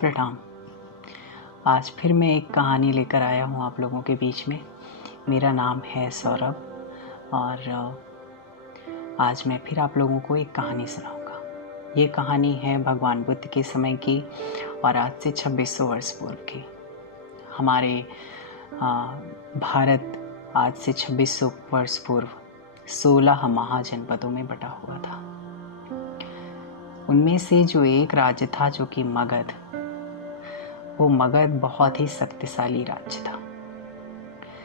प्रणाम। आज फिर मैं एक कहानी लेकर आया हूँ आप लोगों के बीच में। मेरा नाम है सौरभ और आज मैं फिर आप लोगों को एक कहानी सुनाऊँगा। ये कहानी है भगवान बुद्ध के समय की और आज से 2600 वर्ष पूर्व की। हमारे भारत आज से 2600 वर्ष पूर्व 16 महाजनपदों में बटा हुआ था। उनमें से जो एक राज्य था जो कि मगध, वो मगध बहुत ही शक्तिशाली राज्य था।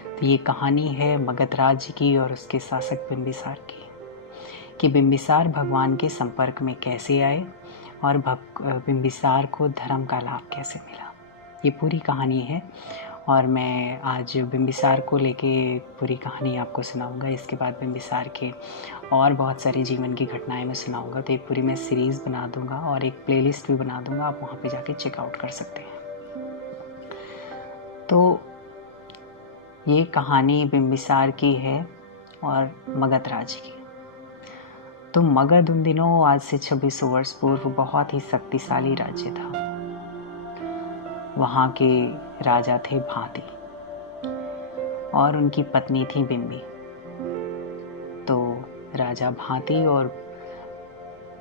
तो ये कहानी है मगध राज्य की और उसके शासक बिंबिसार की, कि बिंबिसार भगवान के संपर्क में कैसे आए और बिंबिसार को धर्म का लाभ कैसे मिला। ये पूरी कहानी है और मैं आज बिंबिसार को लेके पूरी कहानी आपको सुनाऊंगा। इसके बाद बिंबिसार के और बहुत सारी जीवन की घटनाएं मैं सुनाऊंगा। तो एक पूरी मैं सीरीज़ बना दूंगा और एक प्लेलिस्ट भी बना दूंगा, आप वहाँ पे जाके चेकआउट कर सकते हैं। तो ये कहानी बिंबिसार की है और मगध राज्य की। तो मगध उन दिनों आज से 2600 वर्ष पूर्व बहुत ही शक्तिशाली राज्य था। वहाँ के राजा थे भांति और उनकी पत्नी थी बिंबी। तो राजा भांति और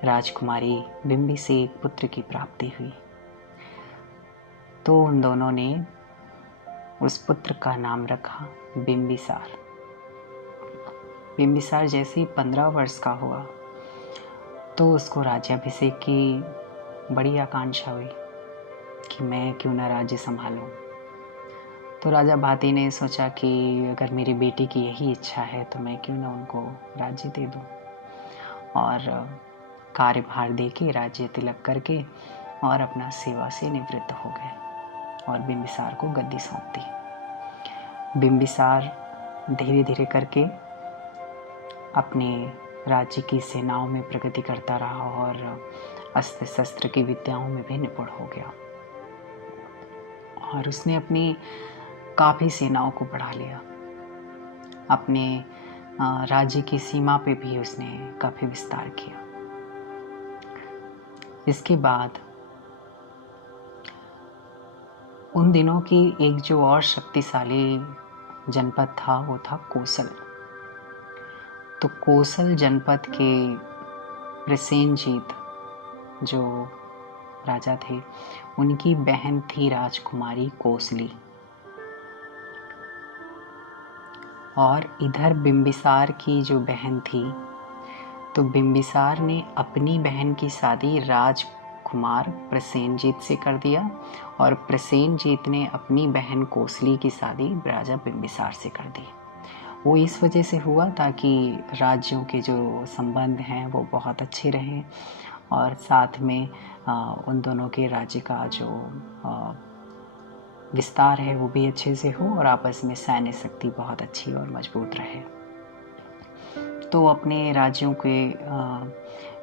राजकुमारी बिंबी से एक पुत्र की प्राप्ति हुई। तो उन दोनों ने उस पुत्र का नाम रखा बिंबिसार। बिंबिसार जैसे ही 15 वर्ष का हुआ तो उसको राज्याभिषेक की बड़ी आकांक्षा हुई कि मैं क्यों ना राज्य संभालूं। तो राजा भाती ने सोचा कि अगर मेरी बेटी की यही इच्छा है तो मैं क्यों ना उनको राज्य दे दूं, और कार्यभार दे के राज्य तिलक करके और अपना सेवा से निवृत्त हो गए और बिंबिसार को गद्दी सौंप दी। बिंबिसार धीरे धीरे करके अपने राज्य की सेनाओं में प्रगति करता रहा और अस्त्र शस्त्र की विद्याओं में भी निपुण हो गया और उसने अपनी काफ़ी सेनाओं को बढ़ा लिया। अपने राज्य की सीमा पे भी उसने काफ़ी विस्तार किया। इसके बाद उन दिनों की एक जो और शक्तिशाली जनपद था वो था कोसल। तो कोसल जनपद के प्रसेनजीत जो राजा थे, उनकी बहन थी राजकुमारी कोसली। और इधर बिंबिसार की जो बहन थी, तो बिंबिसार ने अपनी बहन की शादी राजकुमार प्रसेनजीत से कर दिया और प्रसेनजीत ने अपनी बहन कोसली की शादी राजा बिंबिसार से कर दी। वो इस वजह से हुआ ताकि राज्यों के जो संबंध हैं वो बहुत अच्छे रहें और साथ में उन दोनों के राज्य का जो विस्तार है वो भी अच्छे से हो और आपस में सैन्य शक्ति बहुत अच्छी और मजबूत रहे। तो अपने राज्यों के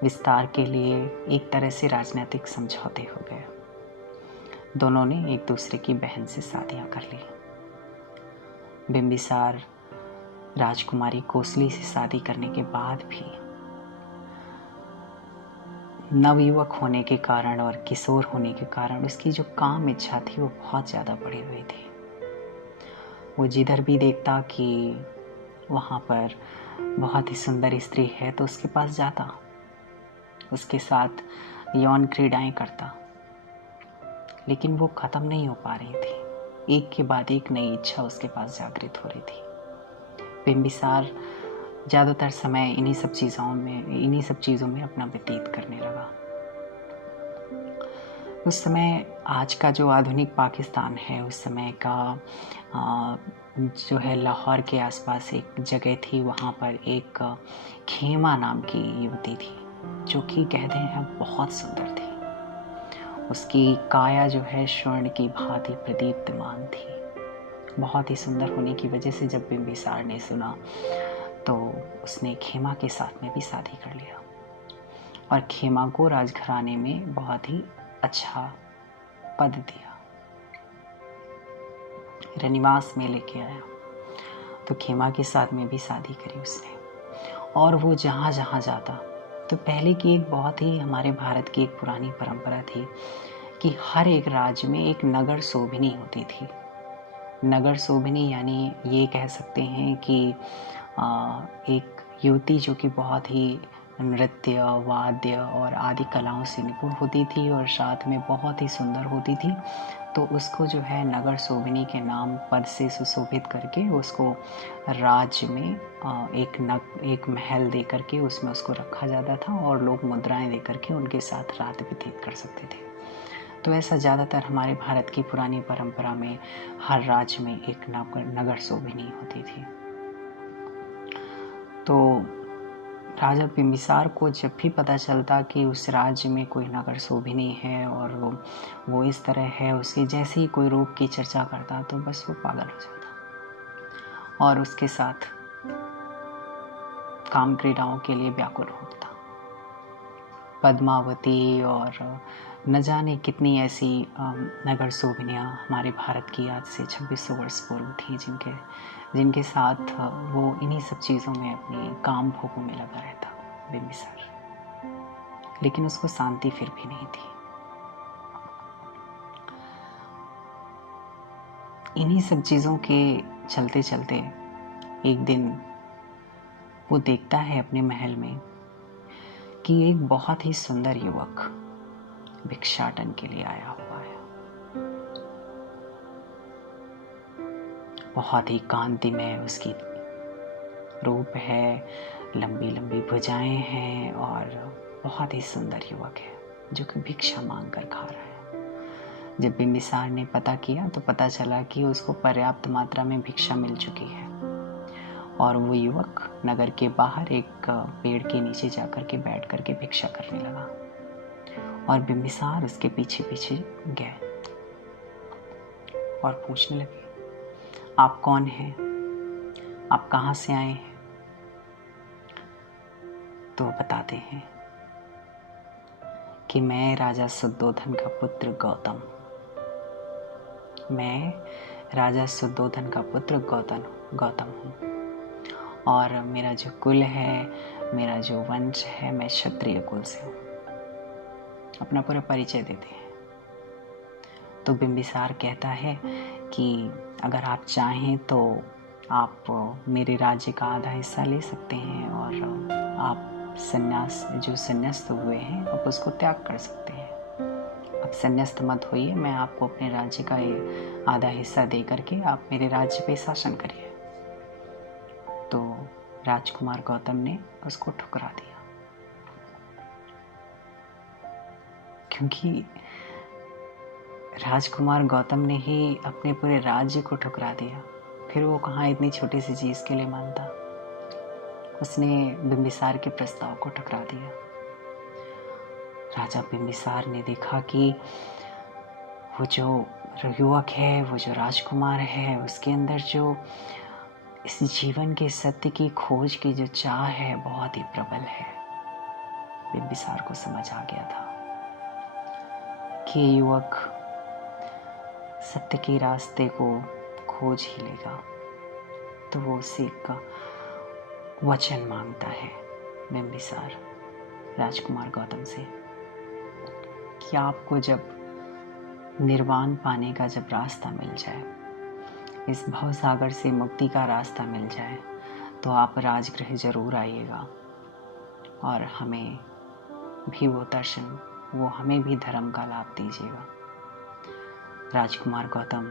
विस्तार के लिए एक तरह से राजनीतिक समझौते हो गए। दोनों ने एक दूसरे की बहन से शादियां कर ली। बिंबिसार राजकुमारी कोसली से शादी करने के बाद भी नवयुवक होने के कारण और किशोर होने के कारण उसकी जो काम इच्छा थी वो बहुत ज़्यादा बढ़ी हुई थी। वो जिधर भी देखता कि वहाँ पर बहुत ही सुंदर स्त्री है तो उसके पास जाता, उसके साथ यौन क्रीड़ाएं करता, लेकिन वो ख़त्म नहीं हो पा रही थी। एक के बाद एक नई इच्छा उसके पास जागृत हो रही थी। बिंबिसार ज़्यादातर समय इन्हीं सब चीज़ों में अपना व्यतीत करने लगा। उस समय आज का जो आधुनिक पाकिस्तान है, उस समय का जो है लाहौर के आसपास एक जगह थी, वहाँ पर एक खेमा नाम की युवती थी जो कि कहते हैं बहुत सुंदर थी। उसकी काया जो है स्वर्ण की भांति प्रदीप्तमान थी। बहुत ही सुंदर होने की वजह से जब बिंबिसार ने सुना तो उसने खेमा के साथ में भी शादी कर लिया और खेमा को राजघराने में बहुत ही अच्छा पद दिया, रनिवास में लेके आया। तो खेमा के साथ में भी शादी करी उसने और वो जहाँ जहाँ जाता, तो पहले की एक बहुत ही हमारे भारत की एक पुरानी परंपरा थी कि हर एक राज्य में एक नगर शोभिनी होती थी। नगर शोभिनी यानी ये कह सकते हैं कि एक युवती जो कि बहुत ही नृत्य, वाद्य और आदि कलाओं से निपुण होती थी और साथ में बहुत ही सुंदर होती थी। तो उसको जो है नगर शोभिनी के नाम पद से सुशोभित करके उसको राज्य में एक महल दे करके उसमें उसको रखा जाता था और लोग मुद्राएं दे करके उनके साथ रात व्यतीत कर सकते थे। तो ऐसा ज़्यादातर हमारे भारत की पुरानी परंपरा में हर राज्य में एक नगर शोभिनी होती थी। तो राजा बिंबिसार को जब भी पता चलता कि उस राज्य में कोई नगर शोभिनी है और वो इस तरह है, उसके जैसे ही कोई रूप की चर्चा करता तो बस वो पागल हो जाता और उसके साथ काम क्रीड़ाओं के लिए व्याकुल होता। पद्मावती और न जाने कितनी ऐसी नगर शोभिनियाँ हमारे भारत की आज से 2600 वर्ष पूर्व थी जिनके साथ वो इन्हीं सब चीज़ों में अपनी काम भोगों में लगा रहता बिंबिसार। लेकिन उसको शांति फिर भी नहीं थी। इन्हीं सब चीज़ों के चलते चलते एक दिन वो देखता है अपने महल में कि एक बहुत ही सुंदर युवक भिक्षाटन के लिए आया हुआ है। बहुत ही कांतिमय उसकी रूप है, लंबी लंबी भुजाएं हैं और बहुत ही सुंदर युवक है जो कि भिक्षा मांग कर खा रहा है। जब बिंबिसार ने पता किया तो पता चला कि उसको पर्याप्त मात्रा में भिक्षा मिल चुकी है और वो युवक नगर के बाहर एक पेड़ के नीचे जाकर के बैठ करके भिक्षा करने लगा और बिंबिसार उसके पीछे पीछे गए और पूछने लगे, आप कौन हैं? आप कहाँ से आए हैं? तो बताते हैं कि मैं राजा शुद्धोधन का पुत्र गौतम, मैं राजा शुद्धोधन का पुत्र गौतम हूँ और मेरा जो कुल है, मेरा जो वंश है, मैं क्षत्रिय कुल से हूँ। अपना पूरा परिचय देते हैं। तो बिंबिसार कहता है कि अगर आप चाहें तो आप मेरे राज्य का आधा हिस्सा ले सकते हैं और आप संन्यास्त हुए हैं आप उसको त्याग कर सकते हैं। आप संन्यास्त मत होइए, मैं आपको अपने राज्य का ये आधा हिस्सा दे करके आप मेरे राज्य पे शासन करिए। तो राजकुमार गौतम ने उसको ठुकरा दिया क्योंकि राजकुमार गौतम ने ही अपने पूरे राज्य को ठुकरा दिया, फिर वो कहाँ इतनी छोटी सी चीज़ के लिए मानता। उसने बिंबिसार के प्रस्ताव को ठुकरा दिया। राजा बिंबिसार ने देखा कि वो जो युवक है, वो जो राजकुमार है, उसके अंदर जो इस जीवन के सत्य की खोज की जो चाह है बहुत ही प्रबल है। बिंबिसार को समझ आ गया था कि युवक सत्य के रास्ते को खोज ही लेगा। तो वो उसे का वचन मांगता है बिंबिसार राजकुमार गौतम से कि आपको जब निर्वाण पाने का जब रास्ता मिल जाए, इस भवसागर से मुक्ति का रास्ता मिल जाए, तो आप राजगृह जरूर आइएगा और हमें भी वो हमें भी धर्म का लाभ दीजिएगा। राजकुमार गौतम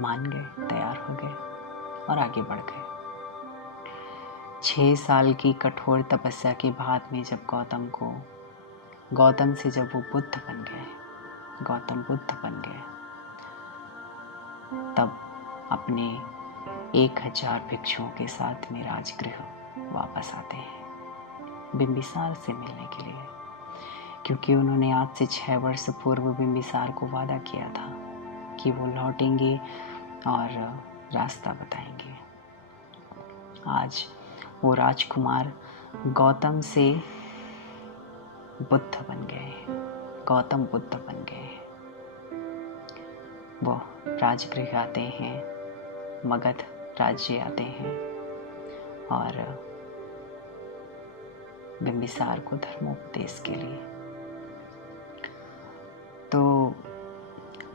मान गए, तैयार हो गए और आगे बढ़ गए। 6 साल की कठोर तपस्या के बाद में जब गौतम से जब वो गौतम बुद्ध बन गए, तब अपने 1000 भिक्षुओं के साथ में राजगृह वापस आते हैं बिंबिसार से मिलने के लिए, क्योंकि उन्होंने आज से 6 वर्ष पूर्व बिंबिसार को वादा किया था कि वो लौटेंगे और रास्ता बताएंगे। आज वो राजकुमार गौतम से बुद्ध बन गए, गौतम बुद्ध बन गए। वो राजगृह आते हैं, मगध राज्य आते हैं और बिंबिसार को धर्मोपदेश के लिए। तो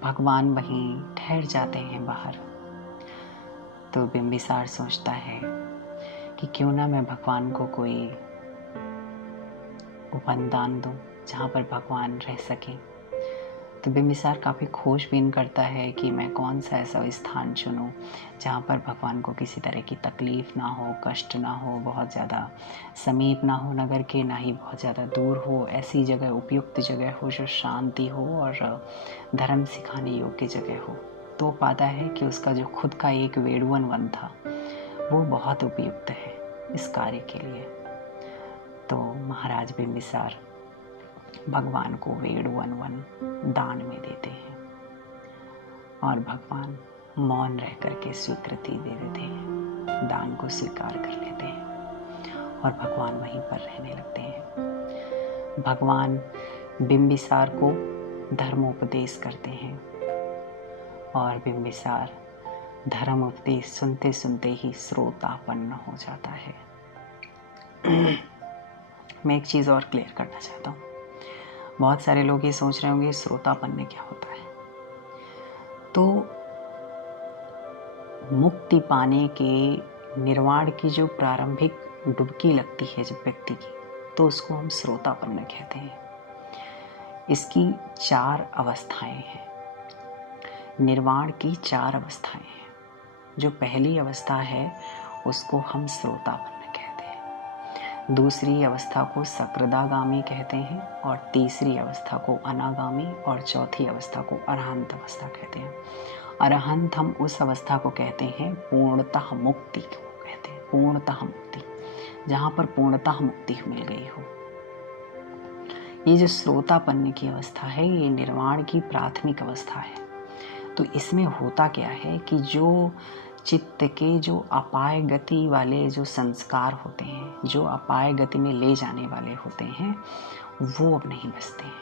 भगवान वहीं ठहर जाते हैं बाहर। तो बिम्बिसार सोचता है कि क्यों ना मैं भगवान को कोई वरदान दूं जहाँ पर भगवान रह सके। तो बिम्बिसार काफ़ी खोजबीन करता है कि मैं कौन सा ऐसा स्थान चुनूं जहाँ पर भगवान को किसी तरह की तकलीफ़ ना हो, कष्ट ना हो, बहुत ज़्यादा समीप ना हो नगर के, ना ही बहुत ज़्यादा दूर हो। ऐसी जगह, उपयुक्त जगह हो जो शांति हो और धर्म सिखाने योग्य जगह हो। तो पाता है कि उसका जो खुद का एक वेणुवन वन था वो बहुत उपयुक्त है इस कार्य के लिए। तो महाराज बिम्बिसार भगवान को वेणुवन वन दान में देते हैं और भगवान मौन रह करके स्वीकृति दे देते हैं, दान को स्वीकार कर लेते हैं और भगवान वहीं पर रहने लगते हैं। भगवान बिम्बिसार को धर्मोपदेश करते हैं और बिम्बिसार धर्मोपदेश सुनते सुनते ही श्रोतापन्न हो जाता है। मैं एक चीज़ और क्लियर करना चाहता हूँ। बहुत सारे लोग ये सोच रहे होंगे श्रोतापन्न क्या होता है। तो मुक्ति पाने के निर्वाण की जो प्रारंभिक डुबकी लगती है जब व्यक्ति की, तो उसको हम श्रोतापन्न कहते हैं। इसकी 4 अवस्थाएं हैं। निर्वाण की 4 अवस्थाएं हैं। जो पहली अवस्था है उसको हम श्रोतापन्न कहते हैं, दूसरी अवस्था को सकृदागामी कहते हैं और तीसरी अवस्था को अनागामी और चौथी अवस्था को अरहंत अवस्था कहते हैं। अरहंत हम उस अवस्था को कहते हैं पूर्णतः मुक्ति को कहते हैं, पूर्णतः मुक्ति, जहाँ पर पूर्णतः मुक्ति मिल गई हो। ये जो श्रोतापन्न की अवस्था है ये निर्वाण की प्राथमिक अवस्था है। तो इसमें होता क्या है कि जो चित्त के जो अपाय गति वाले जो संस्कार होते हैं, जो अपाय गति में ले जाने वाले होते हैं, वो अब नहीं बचते हैं,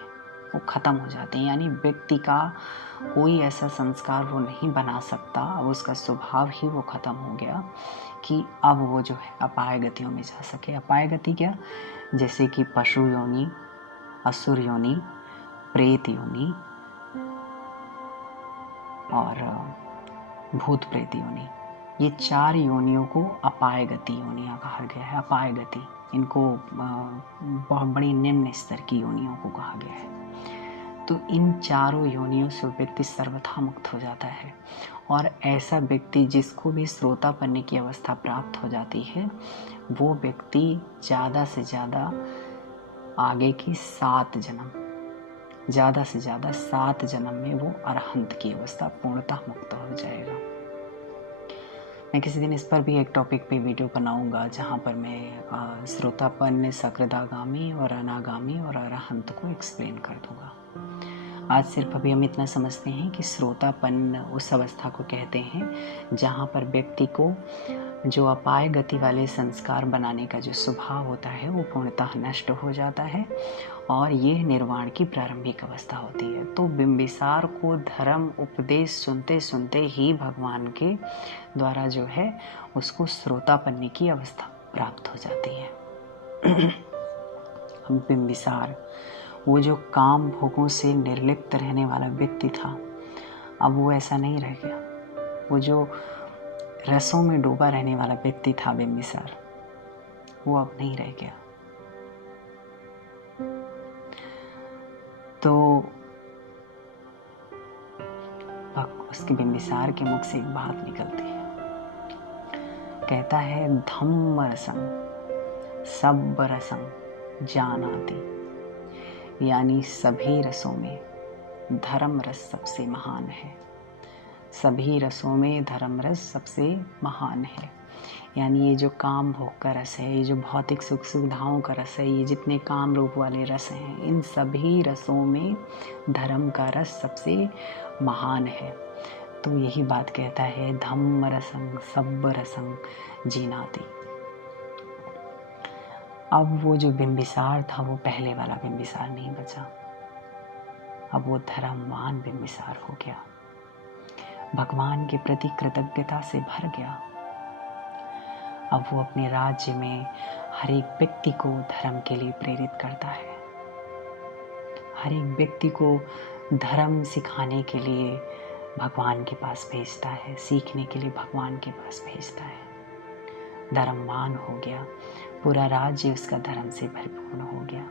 वो ख़त्म हो जाते हैं। यानी व्यक्ति का कोई ऐसा संस्कार वो नहीं बना सकता, अब उसका स्वभाव ही वो ख़त्म हो गया कि अब वो जो है अपाय गतियों में जा सके। अपाय गति क्या? जैसे कि पशु योनि, असुर योनि, प्रेत योनि और भूत प्रेत योनि, ये 4 योनियों को अपाय गति योनियाँ कहा गया है। अपाय गति, इनको बहुत बड़ी निम्न स्तर की योनियों को कहा गया है। तो इन चारों योनियों से व्यक्ति सर्वथा मुक्त हो जाता है और ऐसा व्यक्ति जिसको भी श्रोतापन्न की अवस्था प्राप्त हो जाती है, वो व्यक्ति ज़्यादा से ज़्यादा आगे की 7 जन्म, ज़्यादा से ज़्यादा 7 जन्म में वो अरहंत की अवस्था पूर्णतः मुक्त हो जाएगा। मैं किसी दिन इस पर भी एक टॉपिक पे वीडियो बनाऊंगा जहाँ पर मैं श्रोतापन्न, सकृदागामी और अनागामी और अरहंत को एक्सप्लेन कर दूंगा। आज सिर्फ अभी हम इतना समझते हैं कि श्रोतापन्न उस अवस्था को कहते हैं जहाँ पर व्यक्ति को जो अपाय गति वाले संस्कार बनाने का जो स्वभाव होता है वो पूर्णतः नष्ट हो जाता है और ये निर्वाण की प्रारंभिक अवस्था होती है। तो बिम्बिसार को धर्म उपदेश सुनते सुनते ही भगवान के द्वारा जो है उसको श्रोतापन्न की अवस्था प्राप्त हो जाती है। अब बिम्बिसार वो जो काम भोगों से निर्लिप्त रहने वाला व्यक्ति था, अब वो ऐसा नहीं रह गया। वो जो रसों में डूबा रहने वाला व्यक्ति था बिम्बिसार, वो अब नहीं रह गया। तो उसके बिम्बिसार के मुख से एक बात निकलती है, कहता है धम्म रसं सब रसं जानाति, यानी सभी रसों में धर्म रस सबसे महान है। सभी रसों में धर्म रस सबसे महान है। यानी ये जो काम भोग का रस है, ये जो भौतिक सुख सुविधाओं का रस है, ये जितने काम रूप वाले रस हैं, इन सभी रसों में धर्म का रस सबसे महान है। तो यही बात कहता है धम्म रसं सब रसं जीनाति। अब वो जो बिम्बिसार था वो पहले वाला बिम्बिसार नहीं बचा, अब वो धर्मवान बिम्बिसार हो गया, भगवान के प्रति कृतज्ञता से भर गया। अब वो अपने राज्य में हर एक व्यक्ति को धर्म के लिए प्रेरित करता है, हर एक व्यक्ति को धर्म सिखाने के लिए भगवान के पास भेजता है, सीखने के लिए भगवान के पास भेजता है। धर्मवान हो गया, पूरा राज्य उसका धर्म से भरपूर्ण हो गया।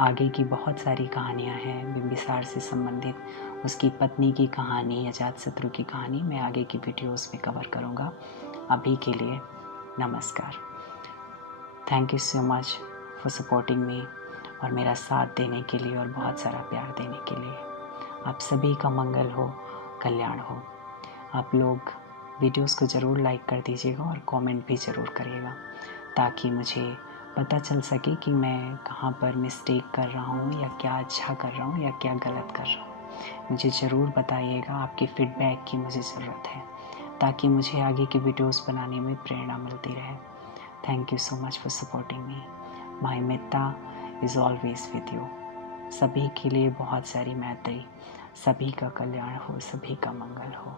आगे की बहुत सारी कहानियाँ हैं बिंबिसार से संबंधित, उसकी पत्नी की कहानी, अजातशत्रु की कहानी मैं आगे की वीडियोस में कवर करूँगा। अभी के लिए नमस्कार। Thank you so much for supporting मी और मेरा साथ देने के लिए और बहुत सारा प्यार देने के लिए। आप सभी का मंगल हो, कल्याण हो। आप लोग वीडियोस को ज़रूर लाइक कर दीजिएगा और कमेंट भी ज़रूर करिएगा, ताकि मुझे पता चल सके कि मैं कहाँ पर मिस्टेक कर रहा हूँ या क्या अच्छा कर रहा हूँ या क्या गलत कर रहा हूँ। मुझे ज़रूर बताइएगा, आपके फीडबैक की मुझे ज़रूरत है, ताकि मुझे आगे की वीडियोस बनाने में प्रेरणा मिलती रहे। Thank you so much for supporting me. My metta is always with you. सभी के लिए बहुत सारी मैत्री। सभी का कल्याण हो, सभी का मंगल हो।